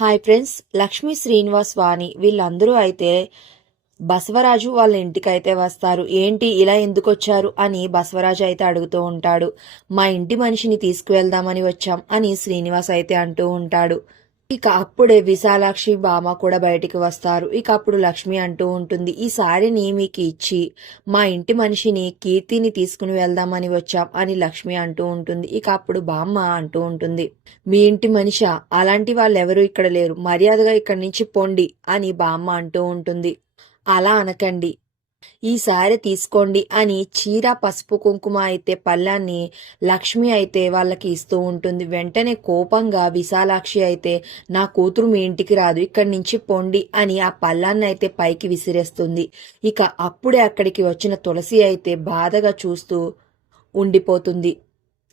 Hi friends Lakshmi Srinivas Vani. వీళ్ళందరూ అయితే బసవరాజు వాళ్ళ ఇంటికి అయితే వస్తారు. ఏంటి ఇలా ఎందుకు వచ్చారు అని బసవరాజు అయితే అడుగుతూ ఉంటాడు. మా ఇంటి మనిషిని తీసుకువెళ్దామని వచ్చాం అని శ్రీనివాస్ అయితే అంటూ ఉంటాడు. ఇక అప్పుడే విశాలాక్షి బామ కూడా బయటికి వస్తారు. ఇక అప్పుడు లక్ష్మి అంటూ ఉంటుంది ఈ సారీని మీకు ఇచ్చి మా ఇంటి మనిషిని కీర్తిని తీసుకుని వెళ్దామని వచ్చాం అని లక్ష్మి అంటూ ఉంటుంది. ఇక అప్పుడు బామ్మ అంటూ ఉంటుంది మీ ఇంటి మనిష అలాంటి వాళ్ళు ఎవరు ఇక్కడ లేరు. మర్యాదగా ఇక్కడి నుంచి పొండి అని బామ్మ అంటూ ఉంటుంది. అలా అనకండి ఈ సారి తీసుకోండి అని చీర పసుపు కుంకుమ అయితే పళ్ళాన్ని లక్ష్మి అయితే వాళ్ళకి ఇస్తూ ఉంటుంది. వెంటనే కోపంగా విశాలాక్షి అయితే నా కూతురు మీ ఇంటికి రాదు ఇక్కడి నుంచి పొండి అని ఆ పళ్ళాన్ని అయితే పైకి విసిరేస్తుంది. ఇక అప్పుడే అక్కడికి వచ్చిన తులసి అయితే బాధగా చూస్తూ ఉండిపోతుంది.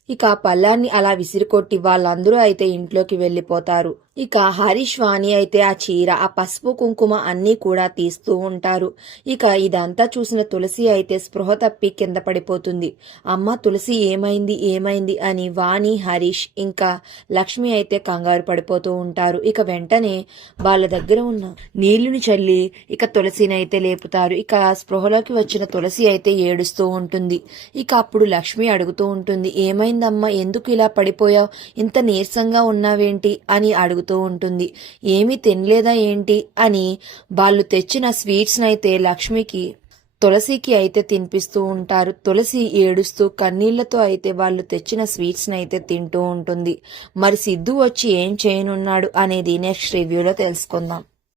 ఇక ఆ పళ్ళాన్ని అలా విసిరికొట్టి వాళ్ళందరూ అయితే ఇంట్లోకి వెళ్ళిపోతారు. ఇక హరీష్ వాణి అయితే ఆ చీర ఆ పసుపు కుంకుమ అన్నీ కూడా తీస్తూ ఉంటారు. ఇక ఇదంతా చూసిన తులసి అయితే స్పృహ తప్పి కింద పడిపోతుంది. అమ్మ తులసి ఏమైంది ఏమైంది అని వాణి హరీష్ ఇంకా లక్ష్మి అయితే కంగారు పడిపోతూ ఉంటారు. ఇక వెంటనే వాళ్ళ దగ్గర ఉన్న నీళ్ళుని చల్లి ఇక తులసిని అయితే లేపుతారు. ఇక స్పృహలోకి వచ్చిన తులసి అయితే ఏడుస్తూ ఉంటుంది. ఇక అప్పుడు లక్ష్మి అడుగుతూ ఉంటుంది ఏమైందమ్మా? ఎందుకు ఇలా పడిపోయావు? ఇంత నీరసంగా ఉన్నావేంటి? అని అడుగుతూ ఉంటుంది. ఏమీ తినలేదా ఏంటి? అని వాళ్ళు తెచ్చిన స్వీట్స్నైతే అయితే లక్ష్మికి తులసికి అయితే తినిపిస్తూ ఉంటారు. తులసి ఏడుస్తూ కన్నీళ్ళతో అయితే వాళ్ళు తెచ్చిన స్వీట్స్ని అయితే తింటూ ఉంటుంది. మరి సిద్ధు వచ్చి ఏం చేయనున్నాడు అనేది నెక్స్ట్ రివ్యూలో తెలుసుకుందాం.